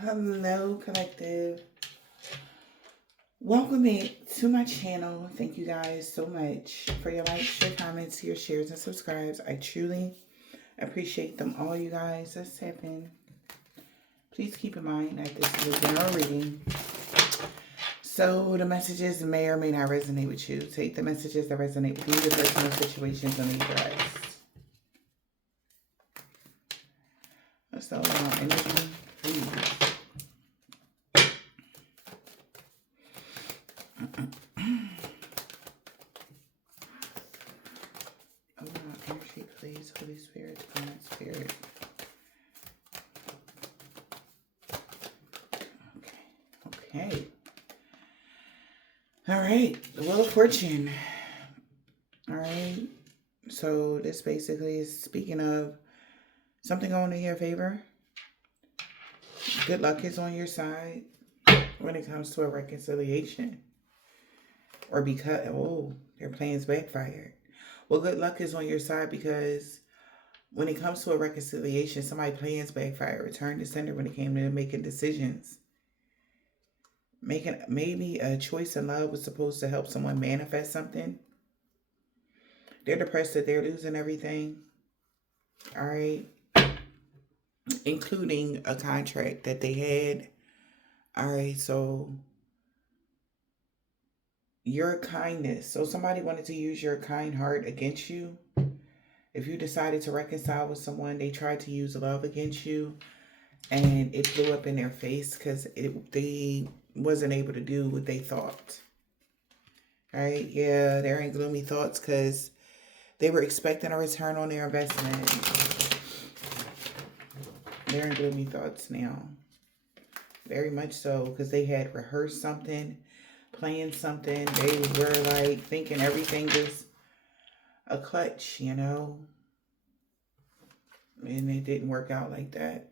Hello, collective. Welcome back to my channel. Thank you guys so much for your likes, your comments, your shares, and subscribes. I truly appreciate them all, you guys. Let's happen. Please keep in mind that this is a general reading. So the messages may or may not resonate with you. Take the messages that resonate with you, the personal situations, and leave the rest. So energy, please. Energy, please. Holy Spirit, Divine Spirit. Okay. All right. The Wheel of Fortune. All right. So this basically is speaking of something going in your favor. Good luck is on your side when it comes to a reconciliation. Or because, their plans backfired. Well, good luck is on your side because when it comes to a reconciliation, somebody's plans backfired. Return to sender when it came to making decisions. Making maybe a choice in love was supposed to help someone manifest something. They're depressed that they're losing everything. All right. Including a contract that they had. All right. So your kindness. So somebody wanted to use your kind heart against you. If you decided to reconcile with someone, they tried to use love against you. And it blew up in their face because they wasn't able to do what they thought. Right? Yeah, they're in gloomy thoughts because they were expecting a return on their investment. They're in gloomy thoughts now. Very much so because they had rehearsed something, planned something. They were like thinking everything was a clutch, you know. And it didn't work out like that.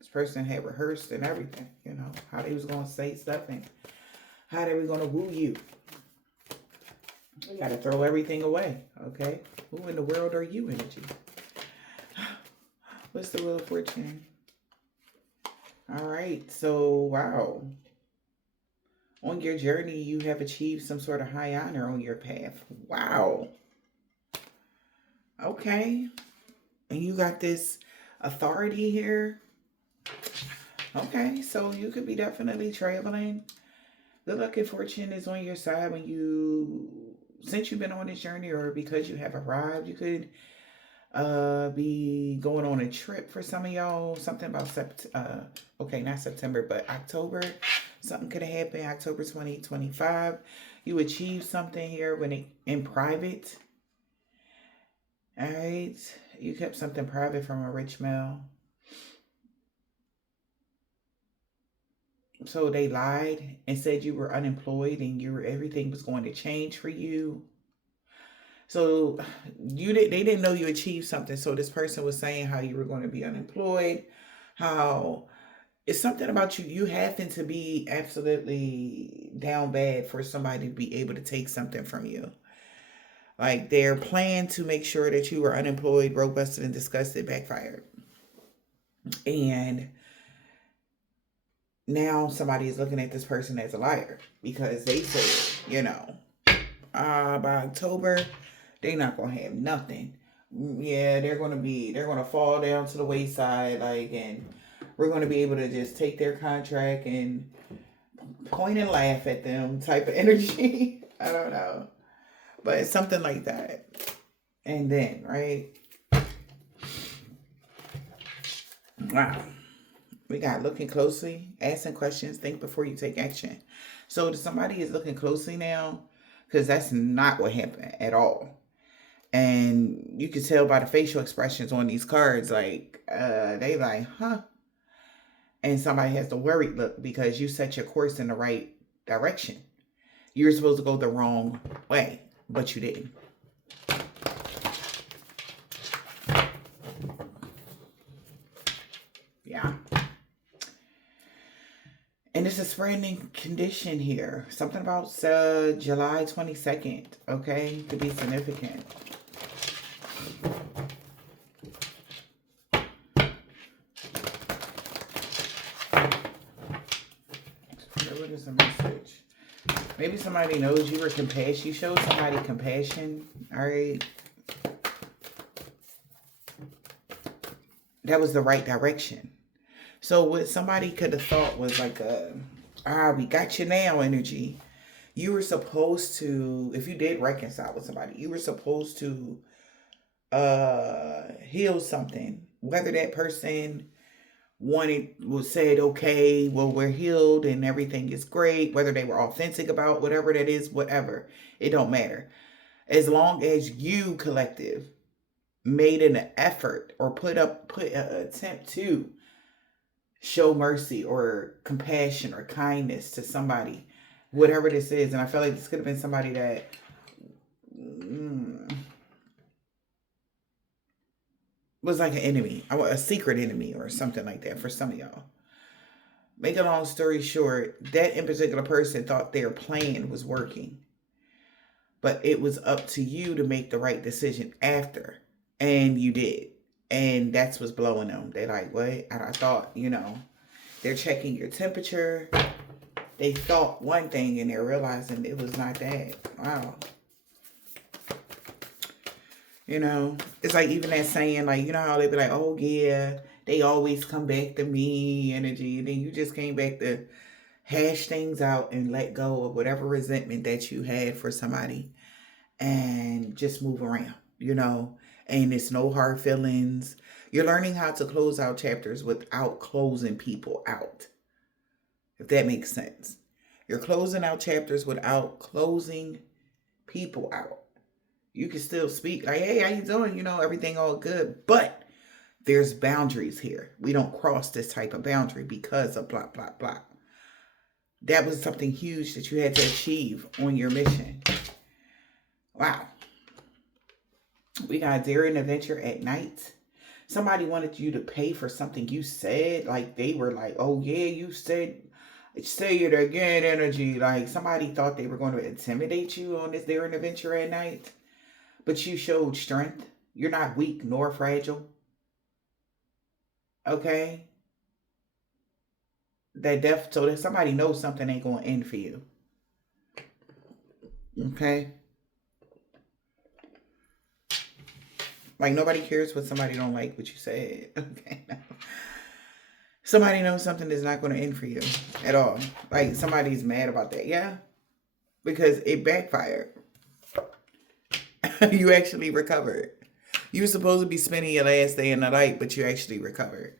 This person had rehearsed and everything, you know, how they was going to say stuff and how they were going to woo you. You got to throw everything away, okay? Who in the world are you, energy? What's the Wheel of Fortune? All right, so, wow. On your journey, you have achieved some sort of high honor on your path. Wow. Okay. And you got this authority here. Okay, so you could be definitely traveling. Good luck and fortune is on your side when since you've been on this journey or because you have arrived, you could be going on a trip for some of y'all. Something about not September, but October. Something could have happened October 2025. You achieved something here in private. All right, you kept something private from a rich male. So they lied and said you were unemployed and everything was going to change for you. So they didn't know you achieved something. So this person was saying how you were going to be unemployed, how it's something about you. You happen to be absolutely down bad for somebody to be able to take something from you. Like their plan to make sure that you were unemployed, broke, busted, and disgusted backfired. And now somebody is looking at this person as a liar because they said, by October, they're not gonna have nothing. Yeah, they're gonna fall down to the wayside, and we're gonna be able to just take their contract and point and laugh at them type of energy. I don't know. But it's something like that. And then, right? Wow. We got looking closely, asking questions, think before you take action. So somebody is looking closely now because that's not what happened at all. And you can tell by the facial expressions on these cards, they like, huh? And somebody has the worried look because you set your course in the right direction. You were supposed to go the wrong way, but you didn't. Yeah. And it's a spreading condition here. Something about July 22nd, okay? Could be significant. Give us a message. Maybe somebody knows you were compassion. You showed somebody compassion. All right. That was the right direction. So what somebody could have thought was like we got you now energy. You were supposed to, if you did reconcile with somebody, you were supposed to heal something. Whether that person said, okay, well, we're healed and everything is great. Whether they were authentic about whatever that is, whatever, it don't matter. As long as you, collective, made an effort or put an attempt to show mercy or compassion or kindness to somebody, whatever this is. And I feel like this could have been somebody that was like an enemy, a secret enemy or something like that for some of y'all. Make a long story short, that in particular person thought their plan was working. But it was up to you to make the right decision after. And you did. And that's what's blowing them. They're like, what? I thought, they're checking your temperature. They thought one thing and they're realizing it was not that. Wow. It's like even that saying, like, how they be like, oh yeah, they always come back to me energy. And then you just came back to hash things out and let go of whatever resentment that you had for somebody and just move around, and it's no hard feelings. You're learning how to close out chapters without closing people out. If that makes sense. You're closing out chapters without closing people out. You can still speak like, hey, how you doing? Everything all good. But there's boundaries here. We don't cross this type of boundary because of blah, blah, blah. That was something huge that you had to achieve on your mission. Wow. We got daring adventure at night. Somebody wanted you to pay for something you said. Like they were like, oh yeah, you said, say it again energy. Like somebody thought they were going to intimidate you on this daring adventure at night. But you showed strength. You're not weak nor fragile. Okay? So that somebody knows something ain't going to end for you. Okay? Like nobody cares what somebody don't like what you said. Okay? Somebody knows something is not going to end for you at all. Like somebody's mad about that. Yeah? Because it backfired. You actually recovered. You were supposed to be spending your last day in the light, but you actually recovered.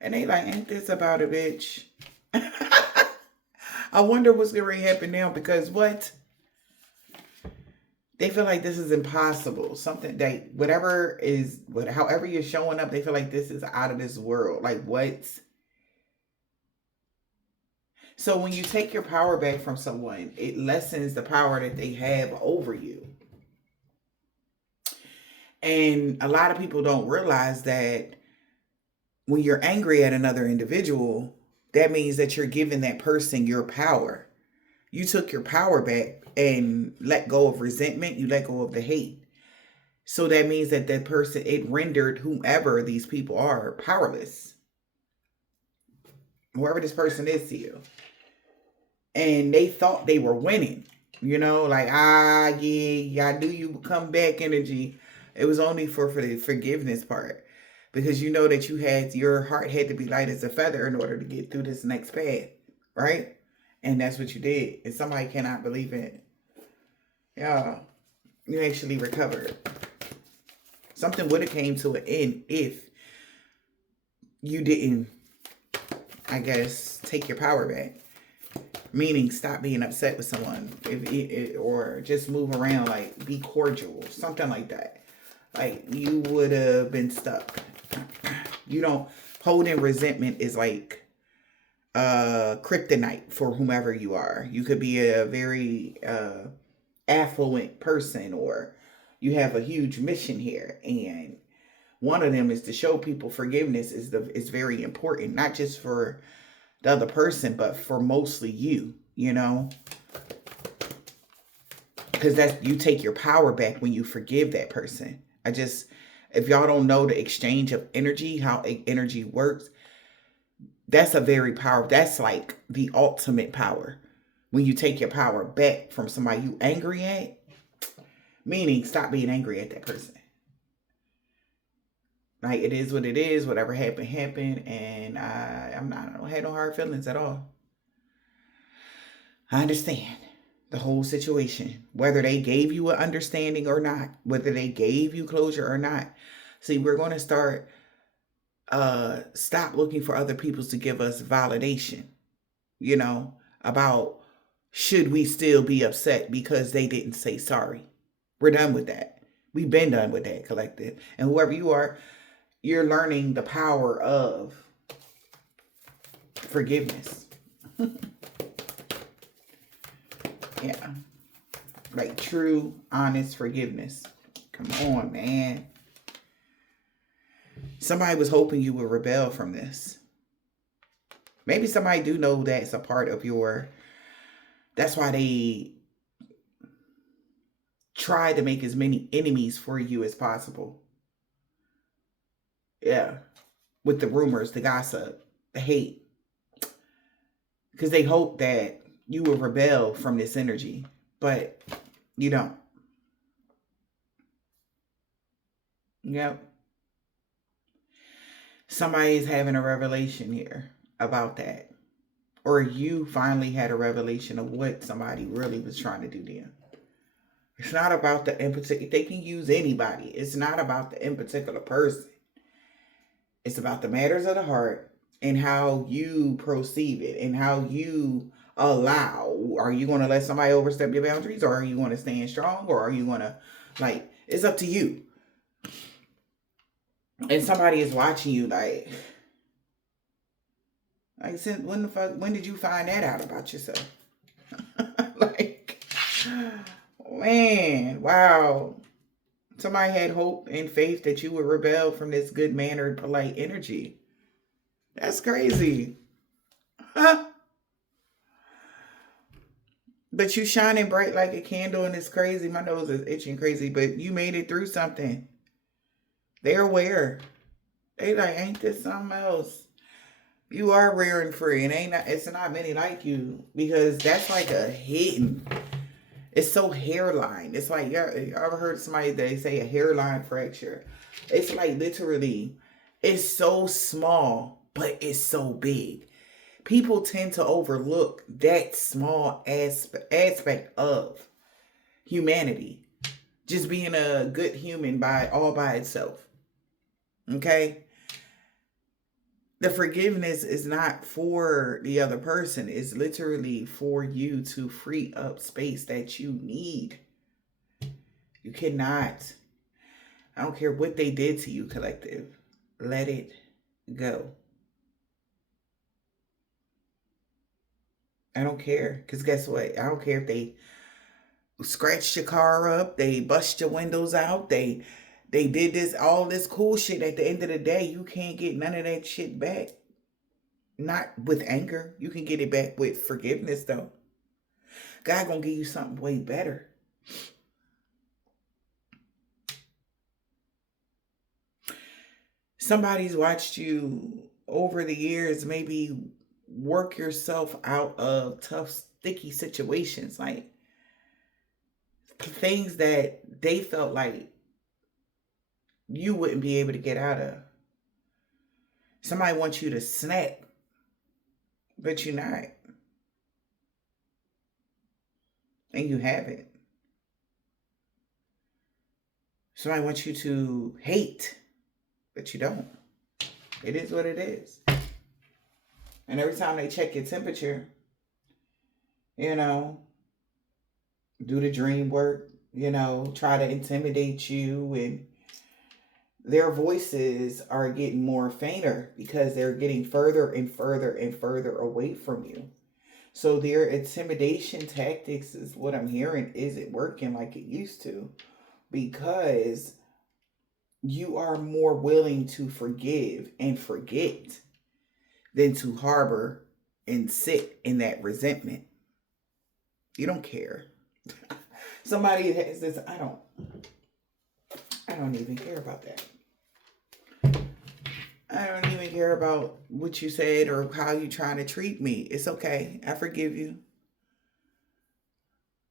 And they like, ain't this about a bitch? I wonder what's going to happen now because what? They feel like this is impossible. Something that however you're showing up, they feel like this is out of this world. Like what? So when you take your power back from someone, it lessens the power that they have over you. And a lot of people don't realize that when you're angry at another individual, that means that you're giving that person your power. You took your power back and let go of resentment. You let go of the hate. So that means that that person, it rendered whomever these people are powerless. Whoever this person is to you. And they thought they were winning. Like, yeah, I knew you would come back energy. It was only for the forgiveness part. Because you know that your heart had to be light as a feather in order to get through this next path. Right? And that's what you did. And somebody cannot believe it. Yeah. You actually recovered. Something would have came to an end if you didn't, I guess, take your power back. Meaning stop being upset with someone. Or just move around, like be cordial. Something like that. Like you would have been stuck. Holding resentment is like kryptonite for whomever you are. You could be a very affluent person, or you have a huge mission here, and one of them is to show people forgiveness is very important, not just for the other person, but for mostly you, because you take your power back when you forgive that person. If y'all don't know the exchange of energy, how energy works, That's a very powerful, that's like the ultimate power. When you take your power back from somebody you angry at, meaning stop being angry at that person. Like, it is what it is. Whatever happened, happened. And I don't have no hard feelings at all. I understand the whole situation, whether they gave you an understanding or not, whether they gave you closure or not. See, we're going to stop looking for other people to give us validation, about should we still be upset because they didn't say sorry. We're done with that. We've been done with that, collective. And whoever you are, you're learning the power of forgiveness. Yeah. Like true, honest forgiveness. Come on, man. Somebody was hoping you would rebel from this. Maybe somebody do know that's a part of that's why they try to make as many enemies for you as possible. Yeah. With the rumors, the gossip, the hate. Because they hope that you will rebel from this energy. But you don't. Yep. Somebody's having a revelation here about that. Or you finally had a revelation of what somebody really was trying to do to you. It's not about the in particular. They can use anybody. It's not about the in particular person. It's about the matters of the heart and how you perceive it and how you allow. Are you going to let somebody overstep your boundaries, or are you going to stand strong, or are you going to, it's up to you. And somebody is watching you like since when did you find that out about yourself? Man, wow. Somebody had hope and faith that you would rebel from this good-mannered, polite energy. That's crazy. Huh? But you shining bright like a candle, and it's crazy. My nose is itching crazy, but you made it through something. They're aware. They like, ain't this something else? You are rare and free, and it's not many like you, because that's like a hidden. It's so hairline. It's like, you ever heard somebody, they say a hairline fracture? It's like literally, it's so small, but it's so big. People tend to overlook that small aspect of humanity. Just being a good human all by itself. Okay? The forgiveness is not for the other person. It's literally for you to free up space that you need. You cannot. I don't care what they did to you, collective. Let it go. I don't care. Because guess what? I don't care if they scratched your car up. They bust your windows out. They did all this cool shit. At the end of the day, you can't get none of that shit back. Not with anger. You can get it back with forgiveness, though. God gonna give you something way better. Somebody's watched you over the years maybe work yourself out of tough, sticky situations. Like things that they felt like you wouldn't be able to get out of. Somebody wants you to snap, but you're not. And you haven't. Somebody wants you to hate, but you don't. It is what it is. And every time they check your temperature, do the dream work, try to intimidate you, and their voices are getting more fainter because they're getting further and further and further away from you. So their intimidation tactics, is what I'm hearing, isn't working like it used to, because you are more willing to forgive and forget than to harbor and sit in that resentment. You don't care. Somebody has this, I don't even care about that. I don't even care about what you said or how you trying to treat me. It's okay. I forgive you.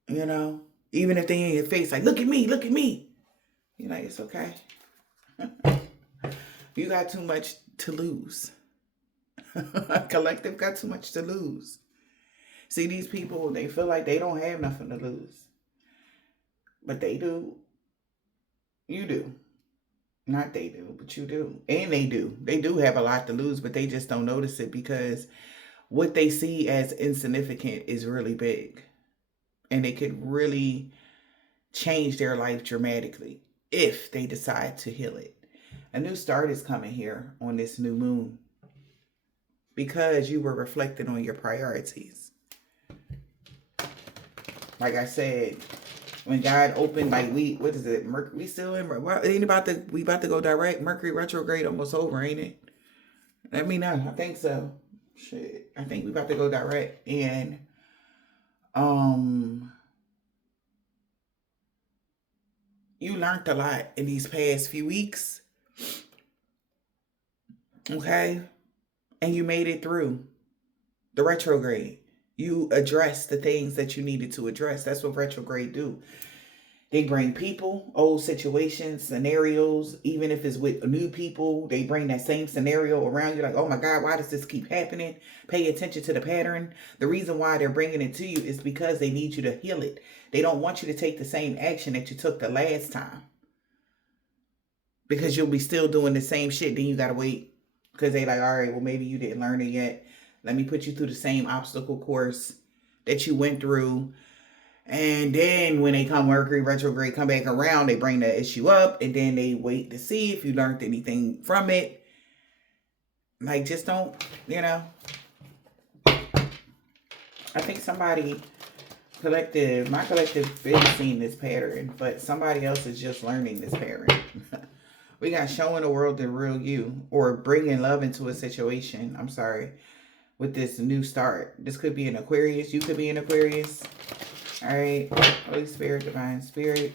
You know, even if they in your face, like, look at me, look at me. You're like, it's okay. You got too much to lose. Collective got too much to lose. See, these people, they feel like they don't have nothing to lose. But they do. You do. Not they do, but you do. And they do. They do have a lot to lose, but they just don't notice it because what they see as insignificant is really big. And it could really change their life dramatically if they decide to heal it. A new start is coming here on this new moon because you were reflecting on your priorities. Like I said, when God opened, like what is it? Mercury, we still in? We about to go direct. Mercury retrograde almost over, ain't it? Let me know. I think so. Shit, I think we about to go direct, and you learned a lot in these past few weeks, okay? And you made it through the retrograde. You addressed the things that you needed to address. That's what retrograde do. They bring people, old situations, scenarios, even if it's with new people, they bring that same scenario around you like, oh my God, why does this keep happening? Pay attention to the pattern. The reason why they're bringing it to you is because they need you to heal it. They don't want you to take the same action that you took the last time. Because you'll be still doing the same shit. Then you got to wait. Because they like, all right, well, maybe you didn't learn it yet. Let me put you through the same obstacle course that you went through. And then when they come Mercury retrograde, come back around, they bring the issue up. And then they wait to see if you learned anything from it. Like, just don't, I think somebody my collective is seeing this pattern, but somebody else is just learning this pattern. We got showing the world the real you, or bringing love into a situation. I'm sorry, with this new start. This could be an Aquarius. You could be an Aquarius. All right. Holy Spirit, Divine Spirit.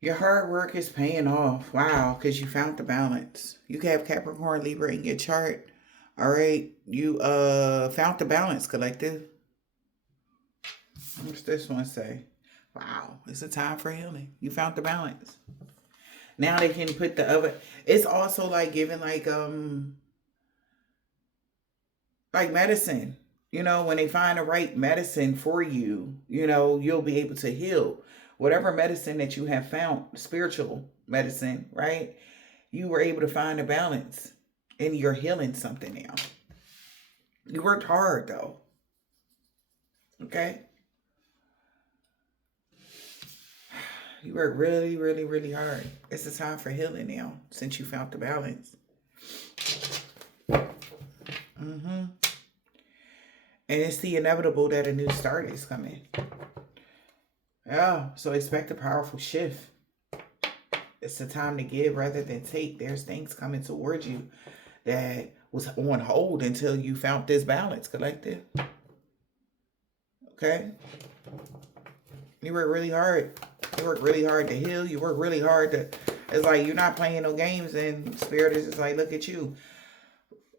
Your hard work is paying off. Wow, because you found the balance. You can have Capricorn, Libra in your chart. All right. You found the balance, collective. What's this one say? Wow, it's a time for healing. You found the balance. Now they can put the other. It's also like giving like medicine. When they find the right medicine for you, you'll be able to heal. Whatever medicine that you have found, spiritual medicine, right? You were able to find a balance and you're healing something now. You worked hard though. Okay? You worked really, really, really hard. It's a time for healing now since you found the balance. And it's the inevitable that a new start is coming. Yeah, so expect a powerful shift. It's the time to give rather than take. There's things coming towards you that was on hold until you found this balance, collective. Okay? You work really hard. You work really hard to heal. You work really hard to... It's like you're not playing no games, and Spirit is just like, look at you.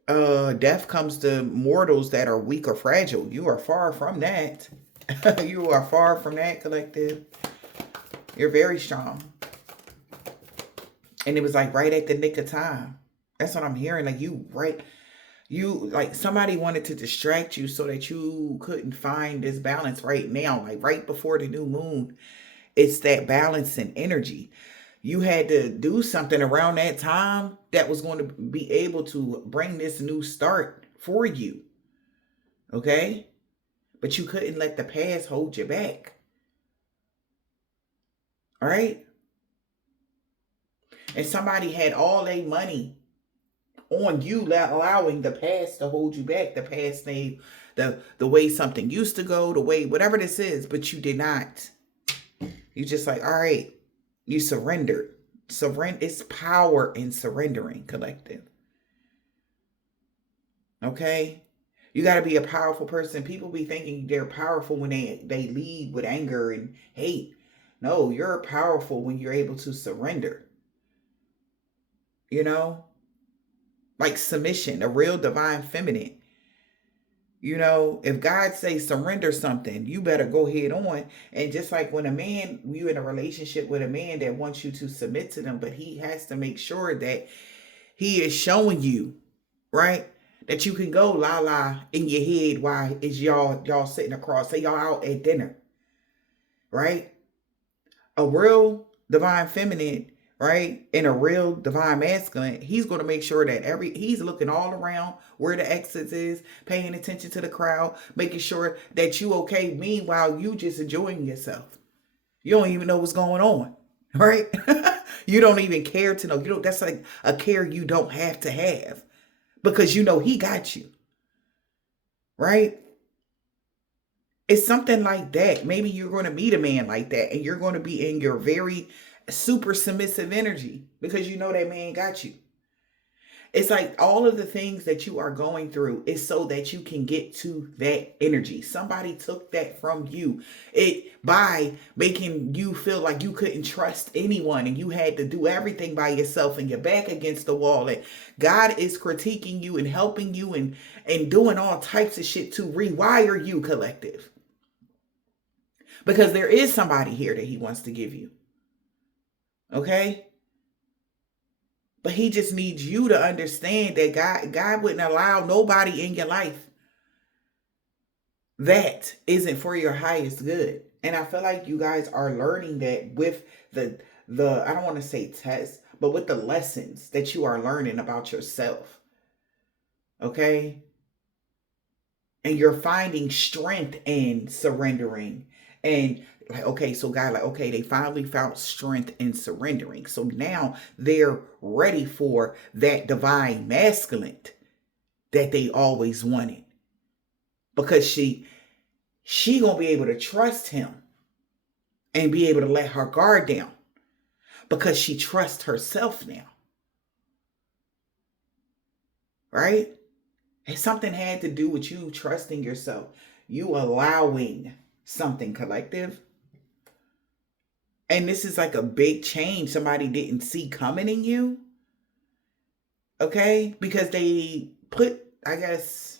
Death comes to mortals that are weak or fragile. You are far from that. You are far from that, collective. You're very strong. And it was like right at the nick of time. That's what I'm hearing. Like like somebody wanted to distract you so that you couldn't find this balance right now. Like right before the new moon. It's that balance and energy. You had to do something around that time that was going to be able to bring this new start for you. Okay? But you couldn't let the past hold you back. All right? And somebody had all their money on you, allowing the past to hold you back. The past name, the way something used to go, the way, whatever this is, but you did not. You just like, all right, you surrendered. It's power in surrendering, collective. Okay? You got to be a powerful person. People be thinking they're powerful when they lead with anger and hate. No, you're powerful when you're able to surrender. You know? Like submission, a real divine feminine. You know, if God say surrender something, you better go head on. And just like when you in a relationship with a man that wants you to submit to them, but he has to make sure that he is showing you, right? That you can go la la in your head while it's y'all sitting across, say y'all out at dinner, right? A real divine feminine, right, and a real divine masculine, he's going to make sure that he's looking all around where the exits is, paying attention to the crowd, making sure that you okay. Meanwhile, you just enjoying yourself. You don't even know what's going on, right? You don't even care to know. You know, that's like a care you don't have to have because you know he got you, right? It's something like that. Maybe you're going to meet a man like that and you're going to be in your very super submissive energy because you know that man got you. It's like all of the things that you are going through is so that you can get to that energy. Somebody took that from you by making you feel like you couldn't trust anyone and you had to do everything by yourself and you're back against the wall. And God is critiquing you and helping you and doing all types of shit to rewire you, collective. Because there is somebody here that he wants to give you. Okay? But he just needs you to understand that God wouldn't allow nobody in your life that isn't for your highest good. And I feel like you guys are learning that with the I don't want to say test, but with the lessons that you are learning about yourself. Okay? And you're finding strength in surrendering. And like, okay, so God, like, okay, they finally found strength in surrendering. So now they're ready for that divine masculine that they always wanted. Because she gonna be able to trust him and be able to let her guard down. Because she trusts herself now. Right? And something had to do with you trusting yourself. You allowing something, collective. And this is like a big change somebody didn't see coming in you. Okay? Because they put, I guess,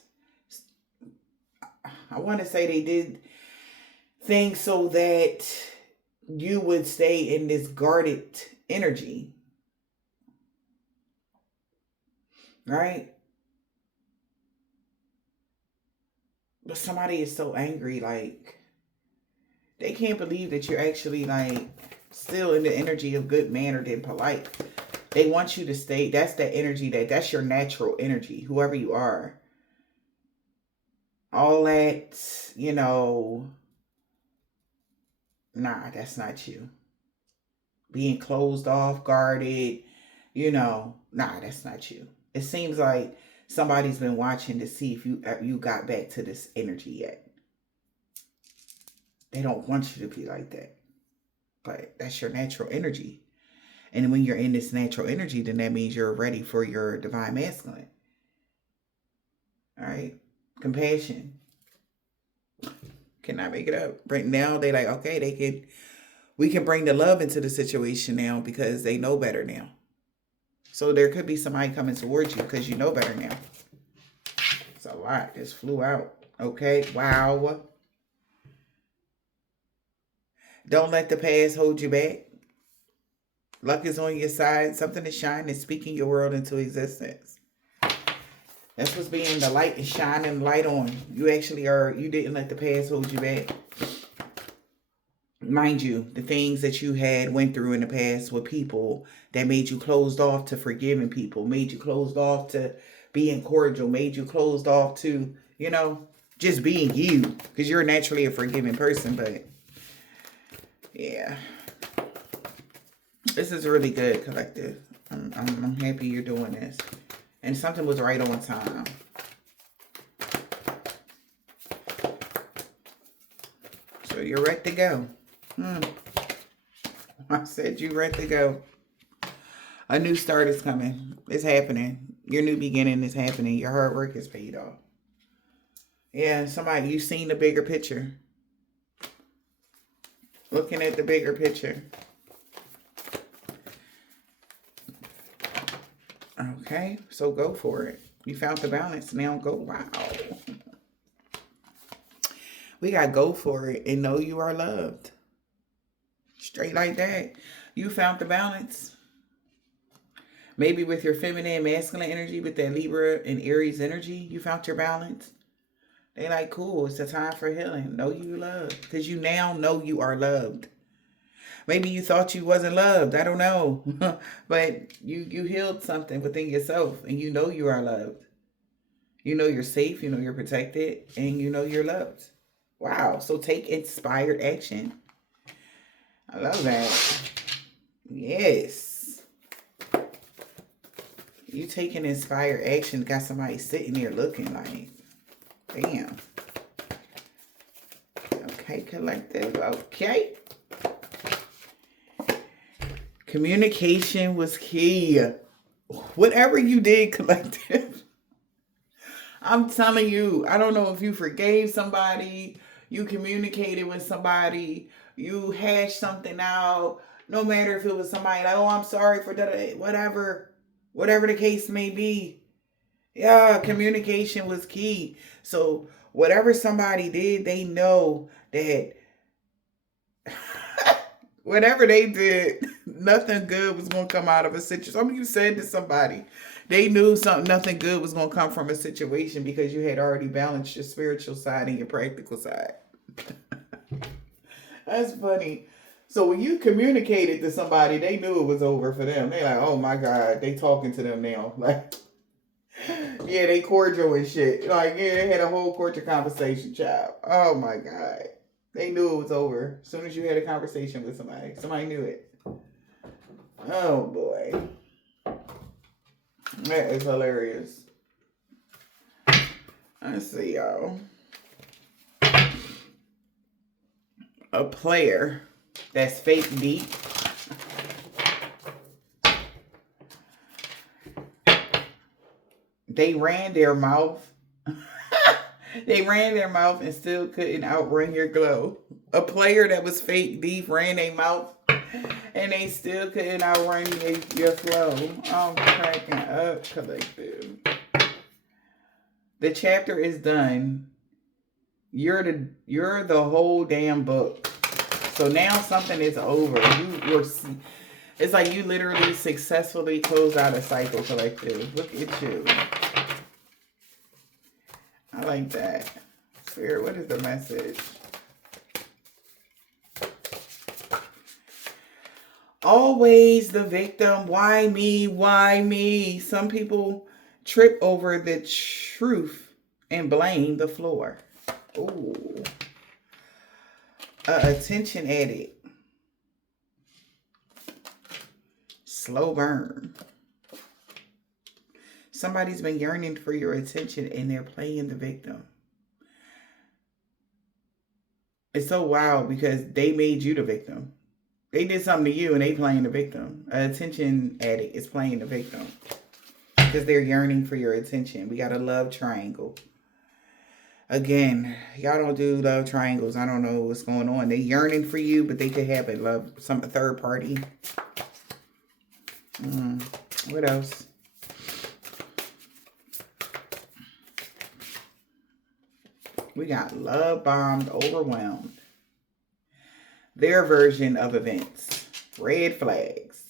I want to say they did things so that you would stay in this guarded energy. Right? But somebody is so angry, like, they can't believe that you're actually, like, still in the energy of good mannered and polite. They want you to stay. That's the energy that's your natural energy, whoever you are. All that, you know, nah, that's not you. Being closed off, guarded, you know, nah, that's not you. It seems like somebody's been watching to see if you got back to this energy yet. They don't want you to be like that. But that's your natural energy. And when you're in this natural energy, then that means you're ready for your divine masculine. All right? Compassion. Cannot make it up. Right now, they like, okay, we can bring the love into the situation now because they know better now. So there could be somebody coming towards you because you know better now. It's a lot. Just flew out. Okay? Wow. Don't let the past hold you back. Luck is on your side. Something is shining, speaking your world into existence. That's what's being the light is shining light on. You actually you didn't let the past hold you back. Mind you, the things that you had went through in the past with people that made you closed off to forgiving people, made you closed off to being cordial, made you closed off to, you know, just being you. Because you're naturally a forgiving person, but yeah. This is really good, collective. I'm happy you're doing this. And something was right on time. So you're ready to go. I said you ready to go. A new start is coming. It's happening. Your new beginning is happening. Your hard work is paid off. Yeah, somebody, you seen the bigger picture. Looking at the bigger picture. Okay, so go for it. You found the balance. Now go. Wow. We got go for it and know you are loved. Straight like that. You found the balance. Maybe with your feminine and masculine energy, with that Libra and Aries energy, you found your balance. They like, cool, it's a time for healing. Know you loved. Because you now know you are loved. Maybe you thought you wasn't loved. I don't know. But you healed something within yourself and you know you are loved. You know you're safe, you know you're protected, and you know you're loved. Wow. So take inspired action. I love that. Yes. You taking inspired action, got somebody sitting there looking like, damn. Okay, collective. Okay. Communication was key. Whatever you did, collective. I'm telling you, I don't know if you forgave somebody, you communicated with somebody, you hashed something out, no matter if it was somebody like, oh, I'm sorry for that, whatever the case may be. Yeah, communication was key. So whatever somebody did, they know that whatever they did, nothing good was going to come out of a situation. Some of you said to somebody, they knew nothing good was going to come from a situation because you had already balanced your spiritual side and your practical side. That's funny. So when you communicated to somebody, they knew it was over for them. They like, oh my God, they talking to them now. Like, yeah, they cordial and shit. Like, yeah, they had a whole cordial conversation, child. Oh my God. They knew it was over. As soon as you had a conversation with somebody knew it. Oh boy. That is hilarious. Let's see, y'all. A player that's fake deep. They ran their mouth. They ran their mouth and still couldn't outrun your glow. A player that was fake deep ran their mouth and they still couldn't outrun your flow. I'm cracking up, collective. The chapter is done. You're the whole damn book. So now something is over. It's like you literally successfully closed out a cycle, collective. Look at you. I like that. Spirit, what is the message? Always the victim. Why me? Why me? Some people trip over the truth and blame the floor. Ooh. Attention addict. Slow burn. Somebody's been yearning for your attention and they're playing the victim. It's so wild because they made you the victim. They did something to you and they playing the victim. An attention addict is playing the victim because they're yearning for your attention. We got a love triangle. Again, y'all don't do love triangles. I don't know what's going on. They yearning for you, but they could have a third party. What else? We got love bombed, overwhelmed. Their version of events. Red flags.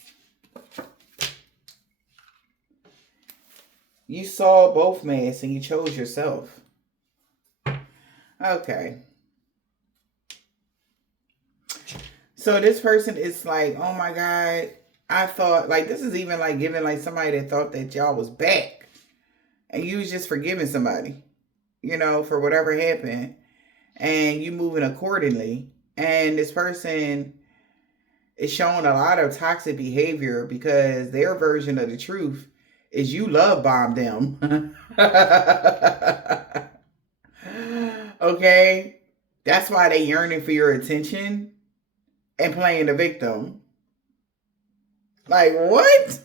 You saw both masks and you chose yourself. Okay. So this person is like, oh my God, I thought, like, this is even like giving like somebody that thought that y'all was back. And you was just forgiving somebody, you know, for whatever happened. And you moving accordingly. And this person is showing a lot of toxic behavior because their version of the truth is you love bomb them. Okay? That's why they yearning for your attention and playing the victim. Like, what?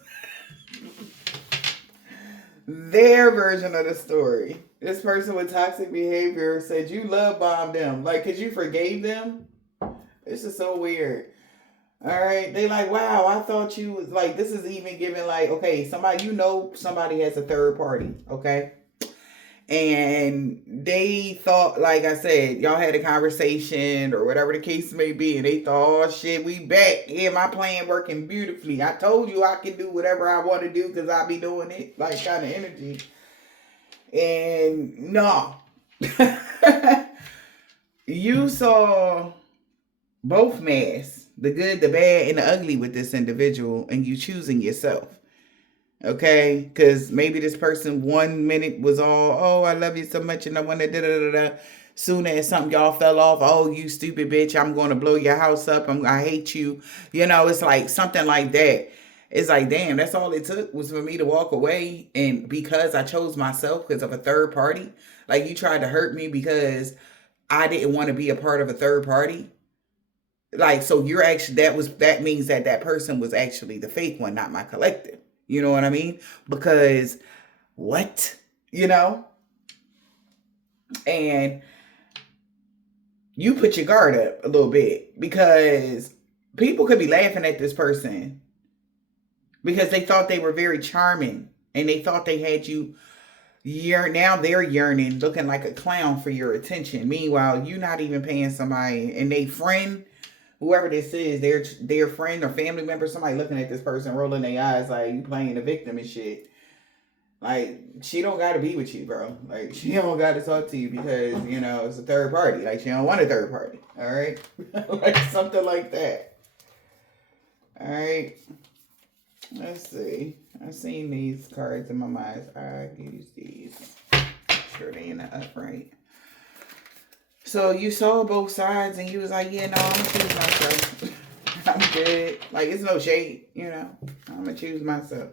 Their version of the story. This person with toxic behavior said you love bombed them. Like, cause you forgave them? This is so weird. All right. They like, wow, I thought you was like, this is even giving like, okay, somebody, somebody has a third party. Okay. And they thought, like I said, y'all had a conversation or whatever the case may be, and they thought, oh shit, we back. Yeah, my plan working beautifully. I told you I can do whatever I want to do because I be doing it, like kind of energy. And no. You saw both masks, the good, the bad, and the ugly with this individual, and you choosing yourself. Okay, because maybe this person 1 minute was all, oh, I love you so much, and I want to da da da da. Soon as something y'all fell off, oh, you stupid bitch, I'm going to blow your house up. I hate you. It's like something like that. It's like, damn, that's all it took was for me to walk away, and because I chose myself because of a third party, like you tried to hurt me because I didn't want to be a part of a third party. Like, so you're actually, that means that person was actually the fake one, not my collective. You know what I mean? Because what? And you put your guard up a little bit because people could be laughing at this person because they thought they were very charming and they thought they had you. Now they're yearning, looking like a clown for your attention. Meanwhile, you're not even paying somebody, and they friend, whoever this is, their friend or family member, somebody looking at this person, rolling their eyes like you playing the victim and shit. Like, she don't got to be with you, bro. Like, she don't got to talk to you because, it's a third party. Like, she don't want a third party. All right? Like, something like that. All right? Let's see. I've seen these cards in my mind. I use these. Sure they in the upright. So you saw both sides and you was like, yeah, no, I'm gonna choose myself. I'm good. Like, it's no shade, I'm gonna choose myself.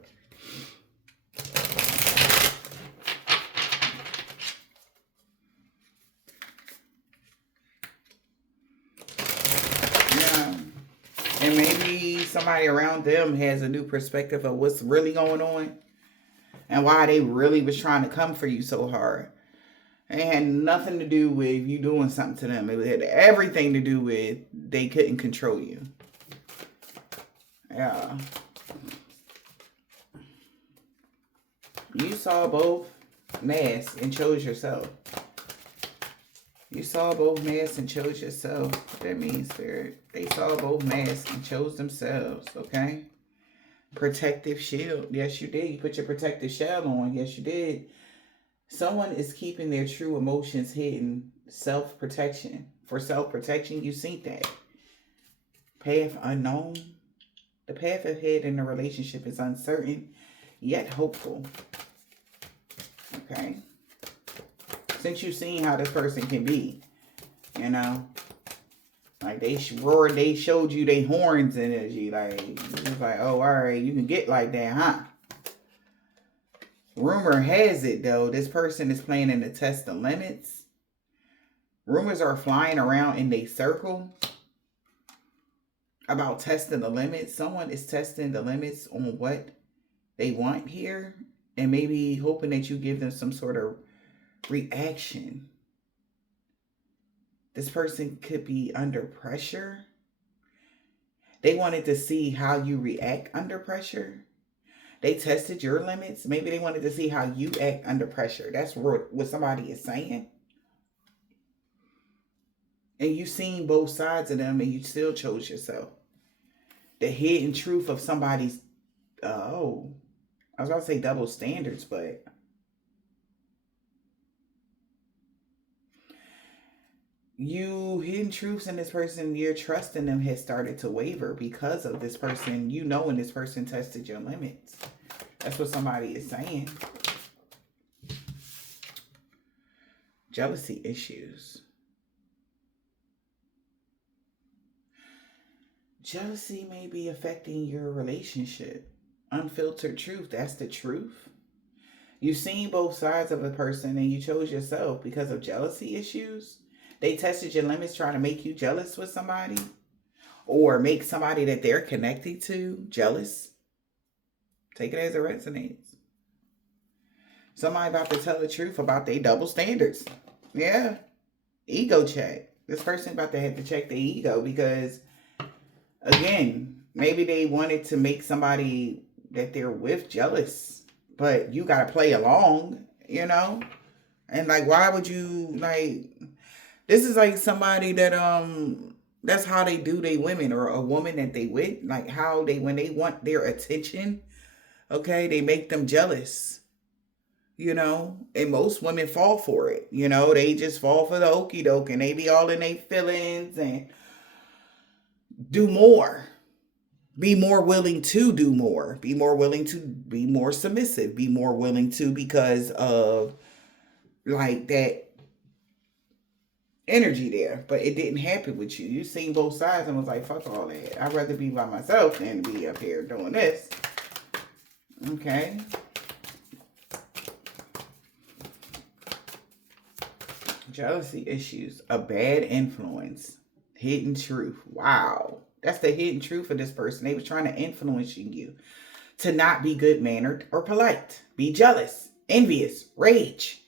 Yeah. And maybe somebody around them has a new perspective of what's really going on and why they really was trying to come for you so hard. It had nothing to do with you doing something to them. It had everything to do with they couldn't control you. Yeah. You saw both masks and chose yourself. You saw both masks and chose yourself. What that means, Spirit? They saw both masks and chose themselves, okay? Protective shield. Yes, you did. You put your protective shell on. Yes, you did. Someone is keeping their true emotions hidden. Self-protection. For self-protection, you seen that. Path unknown. The path ahead in the relationship is uncertain, yet hopeful. Okay? Since you've seen how this person can be, like they roared, they showed you their horns energy. Like, it was like, oh, all right, you can get like that, huh? Rumor has it, though, this person is planning to test the limits. Rumors are flying around in their circle about testing the limits. Someone is testing the limits on what they want here and maybe hoping that you give them some sort of reaction. This person could be under pressure. They wanted to see how you react under pressure. They tested your limits. Maybe they wanted to see how you act under pressure. That's what somebody is saying. And you've seen both sides of them and you still chose yourself. The hidden truth of somebody's, I was about to say double standards, but hidden truths in this person, your trust in them has started to waver because of this person, and this person tested your limits. That's what somebody is saying. Jealousy issues. Jealousy may be affecting your relationship. Unfiltered truth, that's the truth. You've seen both sides of a person and you chose yourself because of jealousy issues. They tested your limits trying to make you jealous with somebody or make somebody that they're connected to jealous. Take it as it resonates. Somebody about to tell the truth about their double standards. Yeah. Ego check. This person about to have to check their ego because, again, maybe they wanted to make somebody that they're with jealous, but you got to play along, you know? And like, why would you, like, this is like somebody that, that's how they do they women, or a woman that they with, like how they, when they want their attention, okay, they make them jealous. You know, and most women fall for it. You know, they just fall for the okie doke and they be all in their feelings and do more. Be more willing to do more. Be more willing to be more submissive. Be more willing to, because of like that energy there. But it didn't happen with you. You seen both sides and was like, fuck all that. I'd rather be by myself than be up here doing this. Okay. Jealousy issues, a bad influence, hidden truth. Wow. That's the hidden truth of this person. They was trying to influence you to not be good-mannered or polite. Be jealous, envious, rage.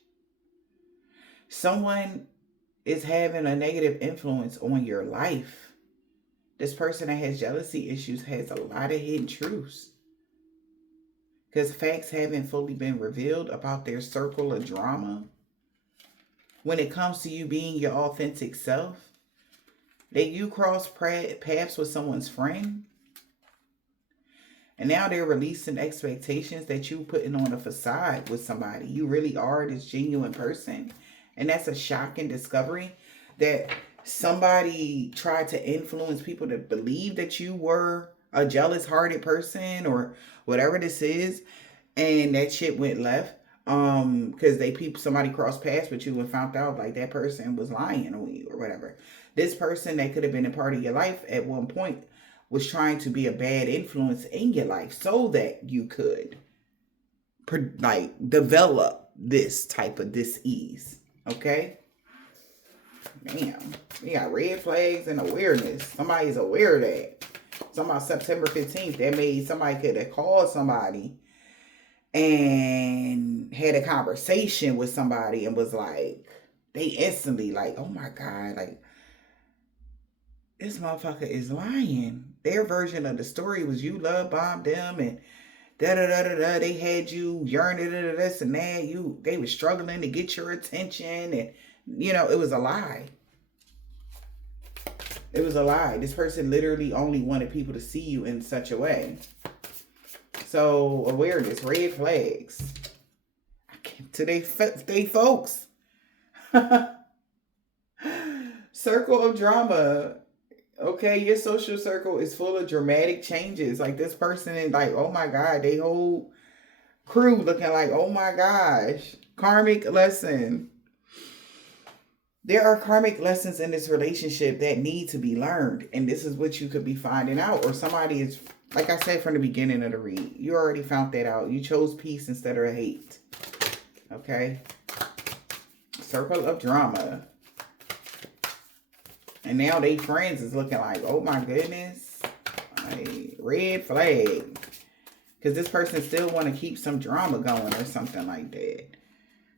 Someone is having a negative influence on your life. This person that has jealousy issues has a lot of hidden truths, because facts haven't fully been revealed about their circle of drama. When it comes to you being your authentic self, that you cross paths with someone's friend, and now they're releasing expectations that you putting on a facade with somebody. You really are this genuine person. And that's a shocking discovery, that somebody tried to influence people to believe that you were a jealous-hearted person or whatever this is, and that shit went left. Because somebody crossed paths with you and found out like that person was lying on you or whatever. This person that could have been a part of your life at one point was trying to be a bad influence in your life so that you could like develop this type of dis-ease. Okay? Damn. We got red flags and awareness. Somebody's aware of that. Something about September 15th that made somebody could have called somebody and had a conversation with somebody and was like, they instantly like, oh my God, like, this motherfucker is lying. Their version of the story was you love bombed them and da-da-da-da-da. They had you yearning this and that. They were struggling to get your attention, and it was a lie. It was a lie. This person literally only wanted people to see you in such a way. So awareness, red flags. To they folks. Circle of drama. Okay, your social circle is full of dramatic changes. Like this person is like, oh my God, they whole crew looking like, oh my gosh. Karmic lesson. There are karmic lessons in this relationship that need to be learned. And this is what you could be finding out. Or somebody is, like I said from the beginning of the read, you already found that out. You chose peace instead of hate. Okay. Circle of drama. And now they friends is looking like, oh my goodness. Like, red flag. Because this person still want to keep some drama going or something like that.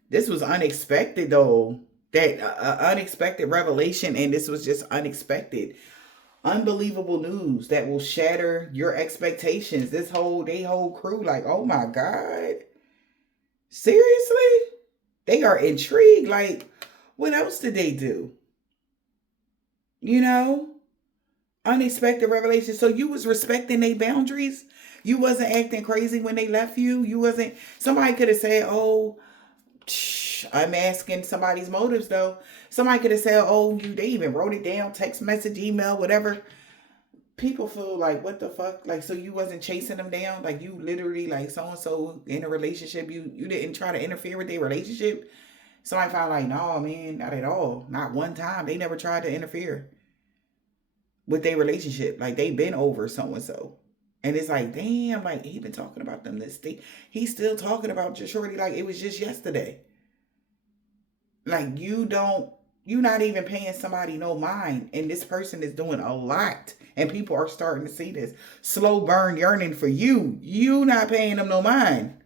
This was unexpected though. That unexpected revelation, and this was just unexpected. Unbelievable news that will shatter your expectations. They whole crew like, oh my God. Seriously? They are intrigued. Like, what else did they do? Unexpected revelation. So you was respecting their boundaries. You wasn't acting crazy when they left you. Somebody could have said, oh, I'm asking somebody's motives though. Somebody could have said, oh, they even wrote it down, text message, email, whatever. People feel like, what the fuck? Like, so you wasn't chasing them down? Like, you literally, like, so-and-so in a relationship, you didn't try to interfere with their relationship? Somebody found like, no, man, not at all. Not one time. They never tried to interfere with their relationship. Like, they been over so-and-so. And it's like, damn, like, he been talking about them this thing. He's still talking about just shorty like it was just yesterday. Like, you don't You're not even paying somebody no mind. And this person is doing a lot. And people are starting to see this. Slow burn yearning for you. You not paying them no mind.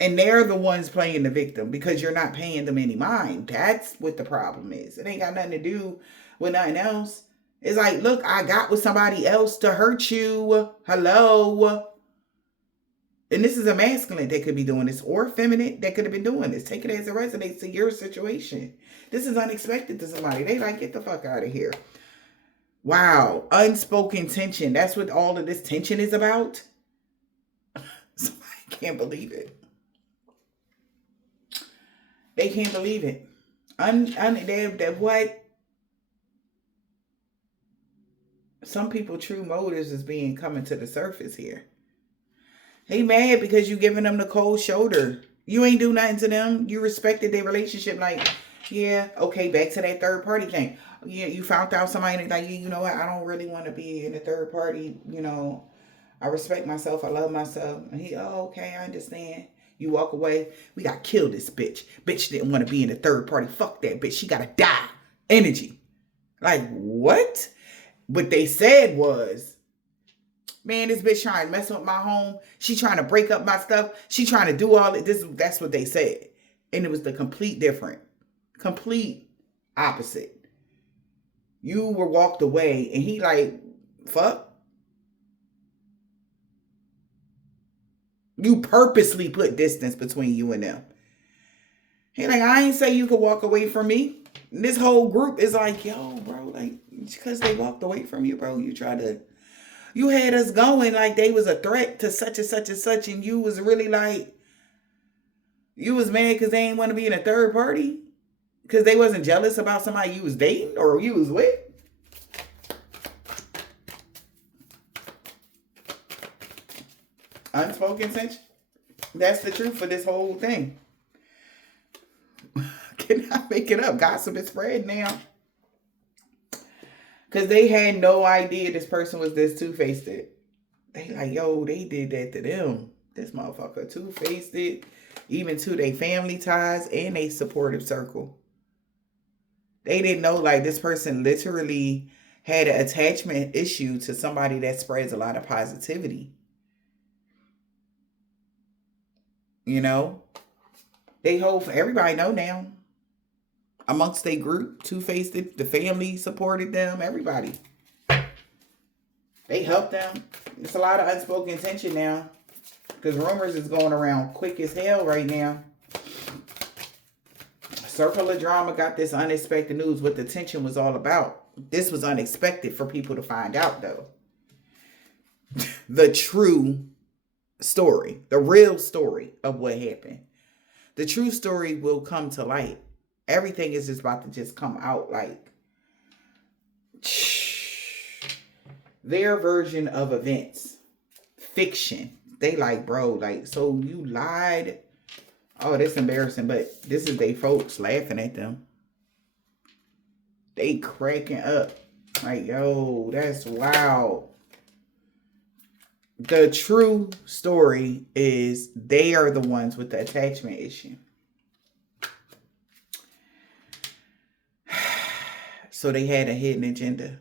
And they're the ones playing the victim because you're not paying them any mind. That's what the problem is. It ain't got nothing to do with nothing else. It's like, look, I got with somebody else to hurt you. Hello. And this is a masculine that could be doing this, or feminine that could have been doing this. Take it as it resonates to your situation. This is unexpected to somebody. They like, get the fuck out of here. Wow. Unspoken tension. That's what all of this tension is about. Somebody can't believe it. They can't believe it. What? Some people true motives is being coming to the surface here. They mad because you giving them the cold shoulder. You ain't do nothing to them. You respected their relationship. Like, yeah, okay, back to that third party thing. Yeah, you found out somebody like, you know what? I don't really want to be in a third party. You know, I respect myself. I love myself. And he, oh, okay, I understand. You walk away. We got to kill this bitch. Bitch didn't want to be in a third party. Fuck that bitch. She got to die. Energy. Like, what? What they said was, man, this bitch trying to mess up my home. She trying to break up my stuff. She trying to do all of this. That's what they said. And it was the complete different. Complete opposite. You were walked away and he like, fuck. You purposely put distance between you and them. He like, I ain't say you could walk away from me. And this whole group is like, yo, bro, like, because they walked away from you, bro, you had us going like they was a threat to such and such and such, and you was really like, you was mad because they ain't want to be in a third party? Because they wasn't jealous about somebody you was dating or you was with? Unspoken tension. That's the truth for this whole thing. Cannot make it up. Gossip is spread now. Because they had no idea this person was this two-faced. They like, yo, they did that to them. This motherfucker two-faced it. Even to their family ties and a supportive circle. They didn't know like this person literally had an attachment issue to somebody that spreads a lot of positivity. You know? Everybody know now. Amongst their group, two-faced it, the family supported them, everybody. They helped them. There's a lot of unspoken tension now. Because rumors is going around quick as hell right now. Circle of Drama got this unexpected news, what the tension was all about. This was unexpected for people to find out, though. The true story. The real story of what happened. The true story will come to light. Everything is just about to just come out like their version of events. Fiction. They like, bro, like, so you lied. Oh, that's embarrassing, but this is they folks laughing at them. They cracking up. Like, yo, that's wild. The true story is they are the ones with the attachment issue. So they had a hidden agenda.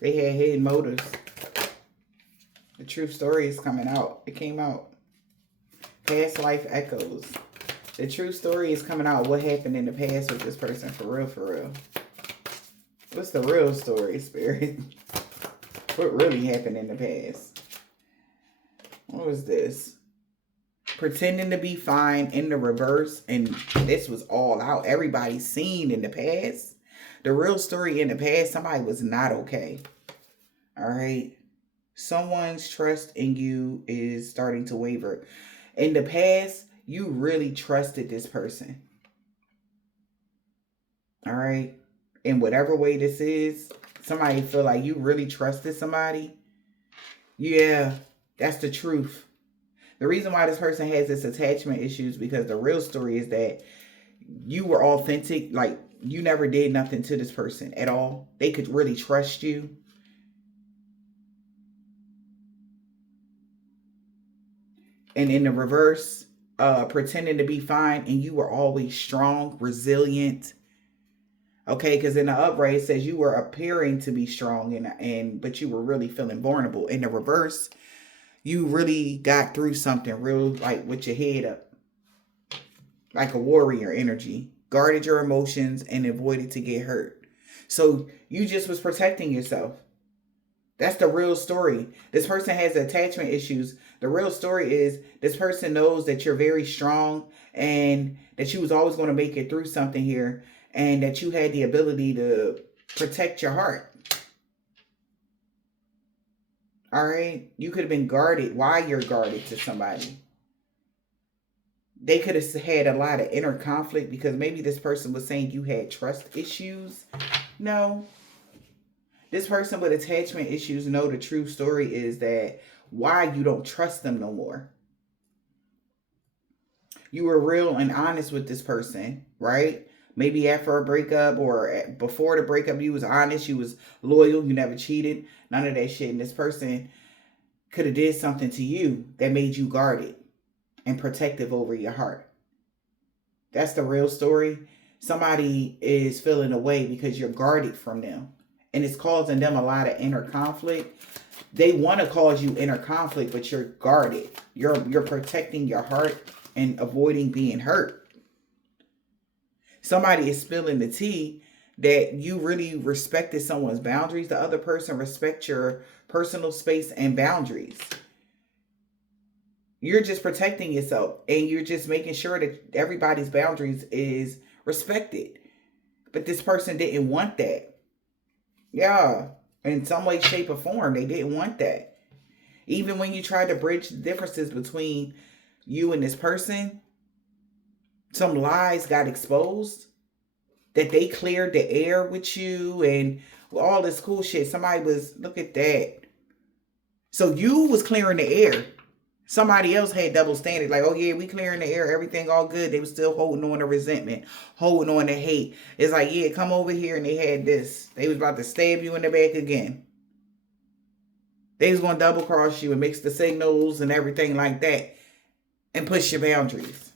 They had hidden motives. The true story is coming out. It came out. Past life echoes. The true story is coming out. What happened in the past with this person, for real, for real. What's the real story, Spirit? What really happened in the past? What was this? Pretending to be fine in the reverse. And this was all out. Everybody's seen in the past. The real story in the past, somebody was not okay. All right. Someone's trust in you is starting to waver. In the past, you really trusted this person. All right. In whatever way this is, somebody feel like you really trusted somebody. Yeah, that's the truth. The reason why this person has this attachment issues because the real story is that you were authentic. Like, you never did nothing to this person at all. They could really trust you. And in the reverse, pretending to be fine, and you were always strong, resilient. Okay, because in the upright it says you were appearing to be strong, and but you were really feeling vulnerable. In the reverse, you really got through something real, like with your head up, like a warrior energy, guarded your emotions and avoided to get hurt. So you just was protecting yourself. That's the real story. This person has attachment issues. The real story is this person knows that you're very strong and that you was always going to make it through something here, and that you had the ability to protect your heart. All right? You could have been guarded. Why you're guarded to somebody? They could have had a lot of inner conflict because maybe this person was saying you had trust issues. No. This person with attachment issues know the true story is that why you don't trust them no more. You were real and honest with this person, right? Maybe after a breakup or before the breakup, you was honest, you was loyal, you never cheated, none of that shit. And this person could have did something to you that made you guarded and protective over your heart. That's the real story. Somebody is feeling away because you're guarded from them, and it's causing them a lot of inner conflict. They want to cause you inner conflict, but you're guarded. You're protecting your heart and avoiding being hurt. Somebody is spilling the tea that you really respected someone's boundaries. The other person respects your personal space and boundaries. You're just protecting yourself, and you're just making sure that everybody's boundaries is respected. But this person didn't want that. Yeah. In some way, shape, or form, they didn't want that. Even when you tried to bridge the differences between you and this person, some lies got exposed, that they cleared the air with you and all this cool shit. Somebody was, look at that. So you was clearing the air. Somebody else had double standard. Like, oh yeah, we clearing the air. Everything all good. They was still holding on to resentment, holding on to hate. It's like, yeah, come over here. And they had this. They was about to stab you in the back again. They was going to double cross you and mix the signals and everything like that and push your boundaries.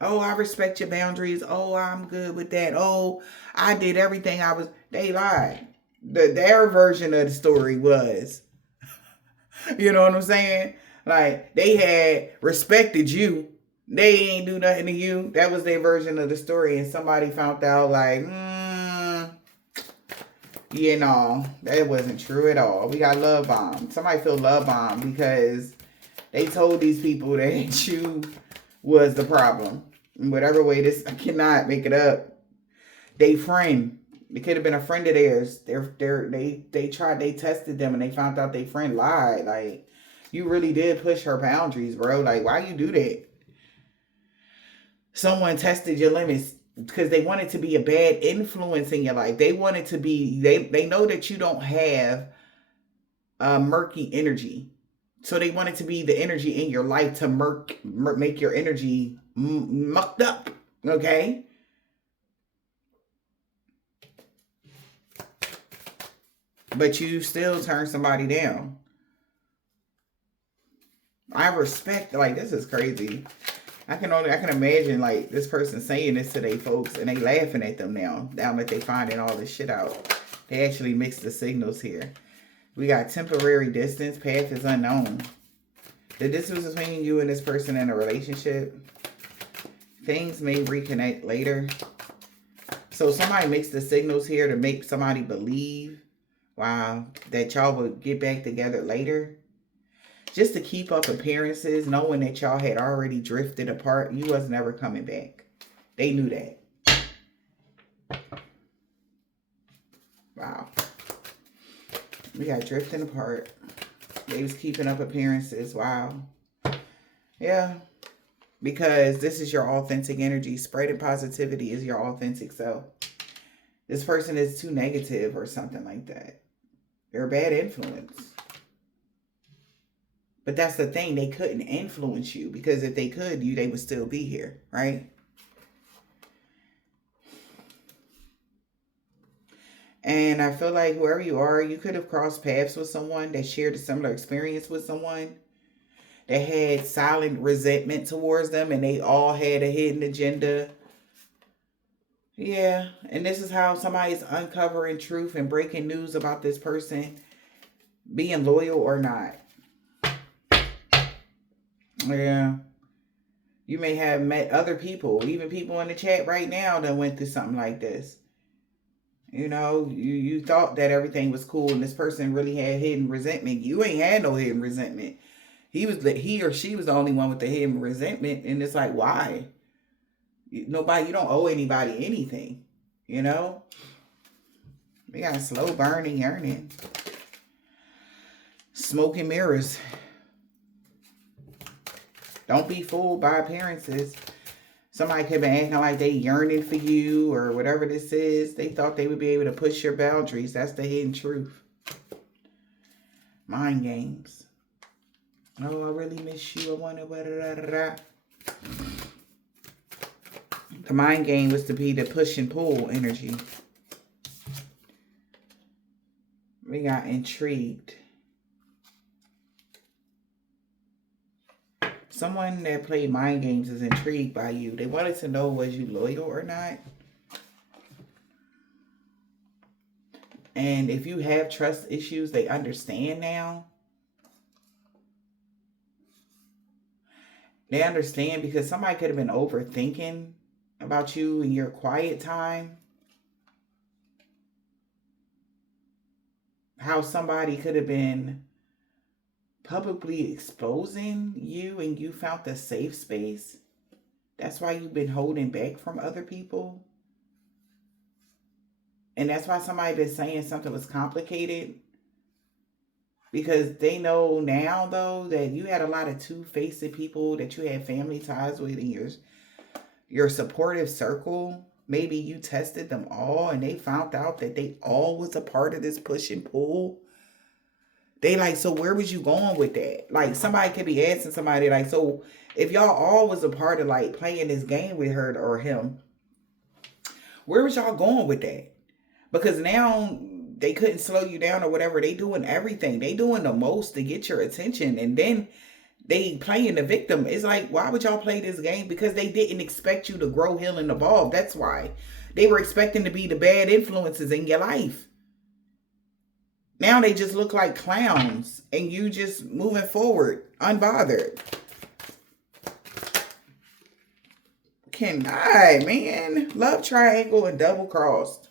Oh, I respect your boundaries. Oh, I'm good with that. Oh, I did everything I was. They lied. Their version of the story was, you know what I'm saying? Like, they had respected you. They ain't do nothing to you. That was their version of the story. And somebody found out like, yeah, no, that wasn't true at all. We got love bombed. Somebody feel love bombed because they told these people that you was the problem. In whatever way this, I cannot make it up. They friend. It could have been a friend of theirs. They tested them and they found out their friend lied. Like, you really did push her boundaries, bro. Like, why you do that? Someone tested your limits because they wanted to be a bad influence in your life. They wanted to be, they know that you don't have murky energy. So they wanted to be the energy in your life to make your energy mucked up. Okay? But you still turn somebody down. I respect, like, this is crazy. I can imagine like this person saying this to their folks and they laughing at them now that they finding all this shit out. They actually mixed the signals here. We got temporary distance, path is unknown. The distance between you and this person in a relationship, things may reconnect later. So somebody mixed the signals here to make somebody believe, wow, that y'all would get back together later. Just to keep up appearances, knowing that y'all had already drifted apart. You was never coming back. They knew that. Wow. We got drifting apart. They was keeping up appearances. Wow. Yeah. Because this is your authentic energy. Spreading positivity is your authentic self. This person is too negative or something like that. They're a bad influence. But that's the thing. They couldn't influence you because if they could, they would still be here, right? And I feel like whoever you are, you could have crossed paths with someone that shared a similar experience with someone that had silent resentment towards them, and they all had a hidden agenda. Yeah, and this is how somebody's uncovering truth and breaking news about this person being loyal or not. Yeah. You may have met other people, even people in the chat right now that went through something like this. You know, you thought that everything was cool and this person really had hidden resentment. You ain't had no hidden resentment. He or she was the only one with the hidden resentment, and it's like, why? You don't owe anybody anything, you know? We got slow burning yearning. Smoke and mirrors. Don't be fooled by appearances. Somebody could be acting like they yearning for you or whatever this is. They thought they would be able to push your boundaries. That's the hidden truth. Mind games. Oh, I really miss you. I want to... The mind game was to be the push and pull energy. We got intrigued. Someone that played mind games is intrigued by you. They wanted to know, was you loyal or not? And if you have trust issues, they understand now. They understand because somebody could have been overthinking about you in your quiet time. How somebody could have been publicly exposing you and you found the safe space. That's why you've been holding back from other people. And that's why somebody been saying something was complicated. Because they know now, though, that you had a lot of two-faced people that you had family ties with in your supportive circle. Maybe you tested them all and they found out that they all was a part of this push and pull. They like, so where was you going with that? Like, somebody could be asking somebody, like, so if y'all all was a part of, like, playing this game with her or him, where was y'all going with that? Because now they couldn't slow you down or whatever. They doing everything. They doing the most to get your attention. And then they playing the victim. It's like, why would y'all play this game? Because they didn't expect you to grow, heal, and evolve. That's why. They were expecting to be the bad influences in your life. Now they just look like clowns and you just moving forward, unbothered. Cannot, man. Love triangle and double crossed.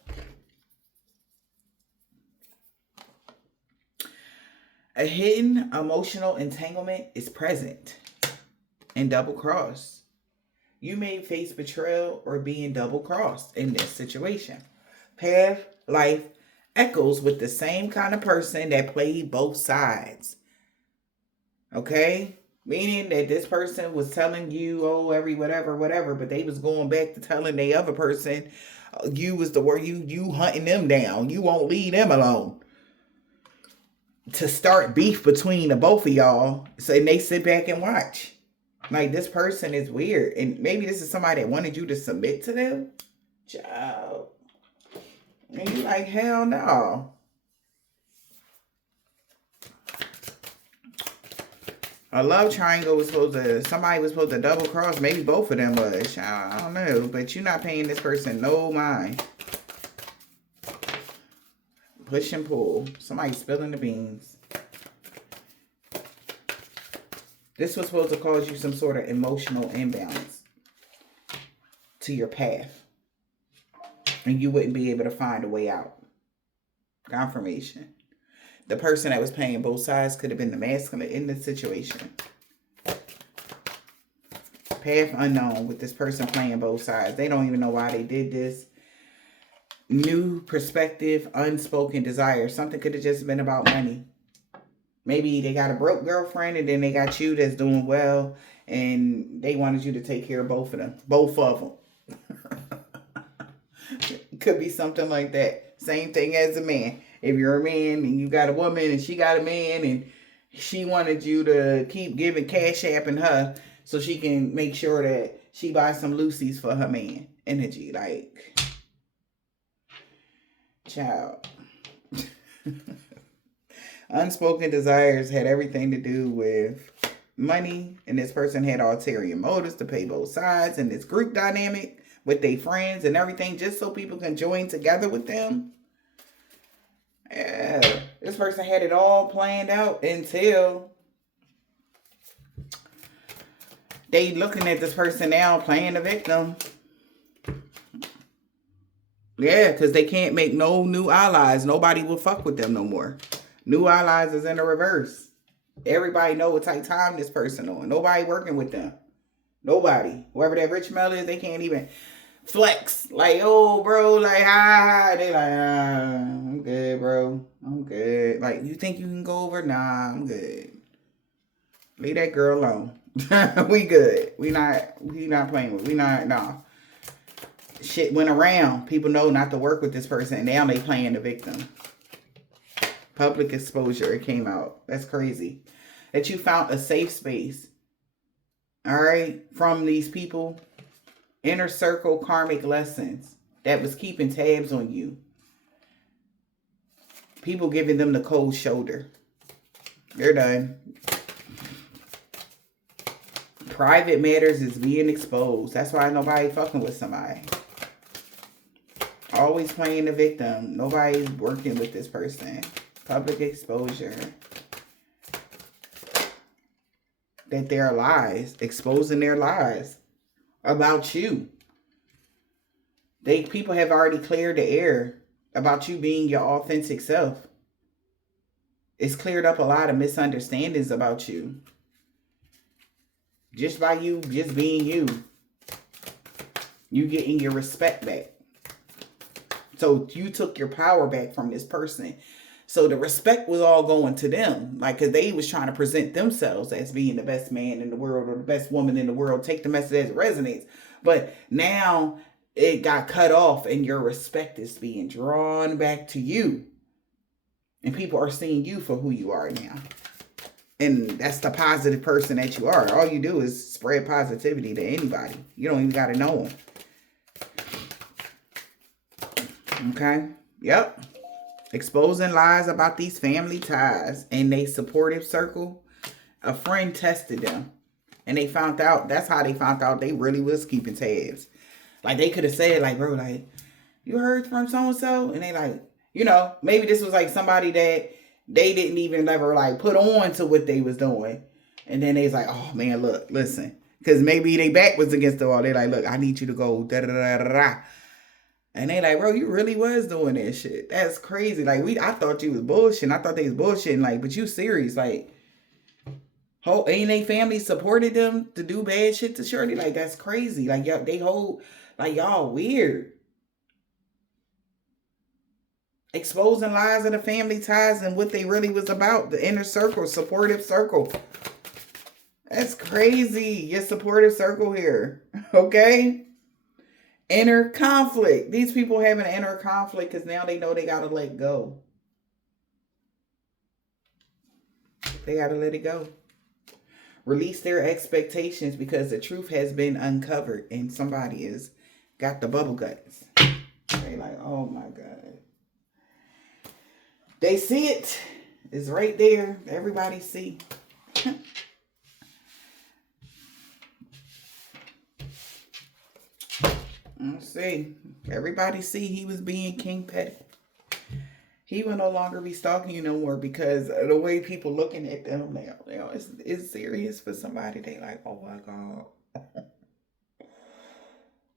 A hidden emotional entanglement is present in double cross. You may face betrayal or being double crossed in this situation. Path, life, echoes with the same kind of person that played both sides. Okay? Meaning that this person was telling you, oh, every whatever, but they was going back to telling the other person, you was the word, you hunting them down. You won't leave them alone. To start beef between the both of y'all. So and they sit back and watch. Like, this person is weird. And maybe this is somebody that wanted you to submit to them. Child. And you like, hell no. A love triangle was somebody was supposed to double cross. Maybe both of them was. Child, I don't know. But you're not paying this person no mind. Push and pull. Somebody spilling the beans. This was supposed to cause you some sort of emotional imbalance to your path. And you wouldn't be able to find a way out. Confirmation. The person that was playing both sides could have been the masculine in this situation. Path unknown with this person playing both sides. They don't even know why they did this. New perspective, unspoken desire. Something could have just been about money. Maybe they got a broke girlfriend and then they got you that's doing well and they wanted you to take care of both of them. Both of them. Could be something like that. Same thing as a man. If you're a man and you got a woman and she got a man and she wanted you to keep giving cash apping her so she can make sure that she buys some Lucy's for her man. Energy, like, child. Unspoken desires had everything to do with money, and this person had ulterior motives to pay both sides, and this group dynamic with their friends and everything, just so people can join together with them. Yeah, this person had it all planned out until they looking at this person now playing the victim. Yeah, because they can't make no new allies. Nobody will fuck with them no more. New allies is in the reverse. Everybody know what type of time this person on. Nobody working with them. Nobody. Whoever that rich male is, they can't even flex. Like, oh, bro, like, hi. They like, I'm good, bro. I'm good. Like, you think you can go over? Nah, I'm good. Leave that girl alone. We good. We not playing with. Nah. Shit went around. People know not to work with this person, and now they playing the victim. Public exposure. It came out. That's crazy. That you found a safe space. All right, from these people. Inner circle karmic lessons that was keeping tabs on you. People giving them the cold shoulder. They're done. Private matters is being exposed. That's why nobody fucking with somebody. Always playing the victim. Nobody's working with this person. Public exposure. That they're lies. Exposing their lies about you. People have already cleared the air about you being your authentic self. It's cleared up a lot of misunderstandings about you. Just by you just being you. You getting your respect back. So you took your power back from this person. So the respect was all going to them. Like, because they was trying to present themselves as being the best man in the world or the best woman in the world. Take the message as it resonates. But now it got cut off and your respect is being drawn back to you. And people are seeing you for who you are now. And that's the positive person that you are. All you do is spread positivity to anybody. You don't even got to know them. Okay? Yep. Exposing lies about these family ties and they supportive circle. A friend tested them. And they found out, that's how they found out they really was keeping tabs. Like, they could have said, like, bro, like, you heard from so-and-so? And they like, you know, maybe this was like somebody that they didn't even ever like put on to what they was doing. And then they was like, oh man, look, listen. Because maybe they back was against the wall. They like, look, I need you to go da-da-da-da-da. And they like, bro, you really was doing that shit. That's crazy. Like, I thought you was bullshitting. I thought they was bullshitting. Like, but you serious. Like, ain't they family supported them to do bad shit to Shirley? Like, that's crazy. Like, y'all weird. Exposing lies of the family ties and what they really was about. The inner circle, supportive circle. That's crazy. Your supportive circle here. Okay? Inner conflict. These people have an inner conflict because now they know they got to let go. They got to let it go. Release their expectations because the truth has been uncovered and somebody has got the bubble guts. They like, oh my God. They see it. It's right there. Everybody see. Let's see. Everybody see he was being King Petty. He will no longer be stalking you no more because of the way people looking at them now. You know, it's serious for somebody. They like, oh my God.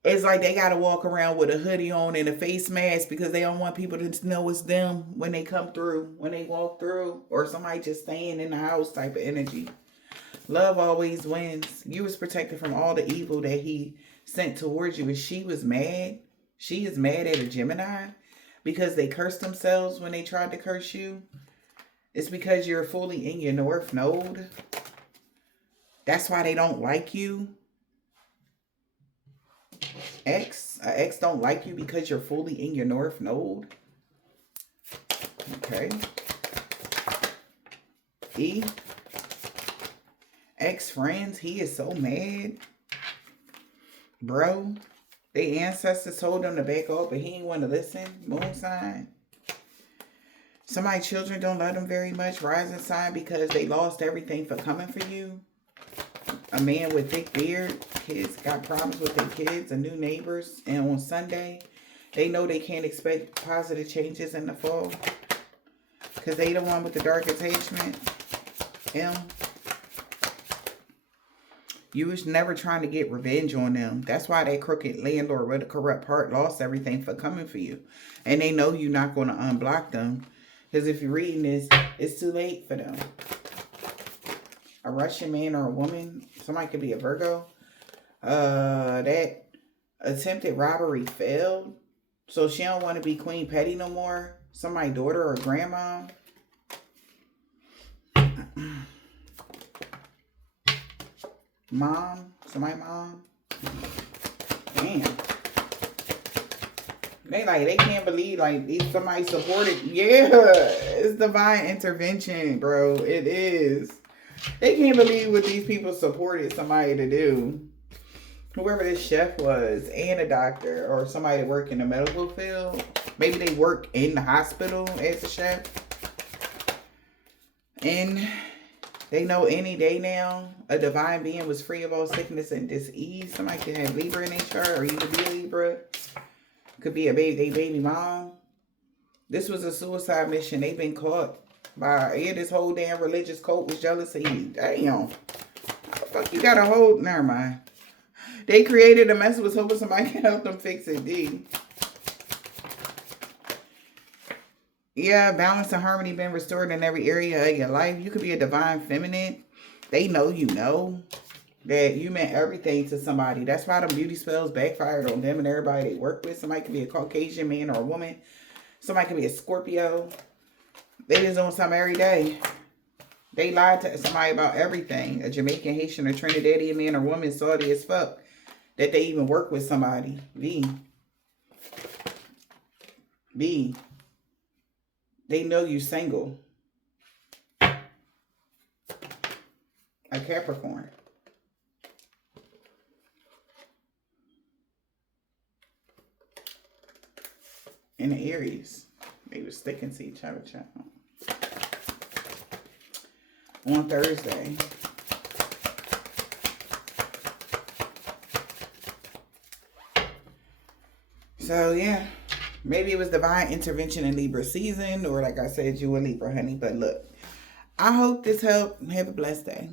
It's like they got to walk around with a hoodie on and a face mask because they don't want people to know it's them when they come through, when they walk through, or somebody just staying in the house type of energy. Love always wins. You was protected from all the evil that he sent towards you. And she was mad. She is mad at a Gemini because they cursed themselves when they tried to curse you. It's because you're fully in your North Node. That's why they don't like you. Ex don't like you because you're fully in your North Node. Okay. E. Ex-friends, he is so mad. Bro, the ancestors told him to back off, but he ain't want to listen. Moon sign. Somebody's children don't love him very much. Rising sign because they lost everything for coming for you. a man with thick beard. Kids got problems with their kids and new neighbors. And on Sunday, they know they can't expect positive changes in the fall. Because they the one with the dark attachment. M. You was never trying to get revenge on them. That's why that crooked landlord with a corrupt heart lost everything for coming for you. And they know you're not going to unblock them. Because if you're reading this, it's too late for them. A Russian man or a woman. Somebody could be a Virgo. That attempted robbery failed. So she don't want to be Queen Petty no more. Somebody's daughter or grandma. Mom. Somebody mom. Damn. They can't believe somebody supported. Yeah. It's divine intervention, bro. It is. They can't believe what these people supported somebody to do. Whoever this chef was, and a doctor, or somebody that work in the medical field. Maybe they work in the hospital as a chef. And they know any day now, a divine being was free of all sickness and disease. Somebody could have Libra in their chart, or you could be a Libra. Could be a baby mom. This was a suicide mission. They've been caught by, this whole damn religious cult was jealous of you. Damn. How the fuck you got a hold? Never mind. They created a mess, was hoping somebody can help them fix it, D. Yeah, balance and harmony been restored in every area of your life. You could be a divine feminine. They know you know that you meant everything to somebody. That's why the beauty spells backfired on them and everybody they work with. Somebody could be a Caucasian man or a woman. Somebody could be a Scorpio. They just on something every day. They lied to somebody about everything. A Jamaican, Haitian, or Trinidadian man or woman, salty as fuck, that they even work with somebody. B. They know you single. A Capricorn. And the Aries. They were sticking to each other, child. On Thursday. So, yeah. Maybe it was divine intervention in Libra season. Or like I said, you a Libra, honey. But look. I hope this helped. Have a blessed day.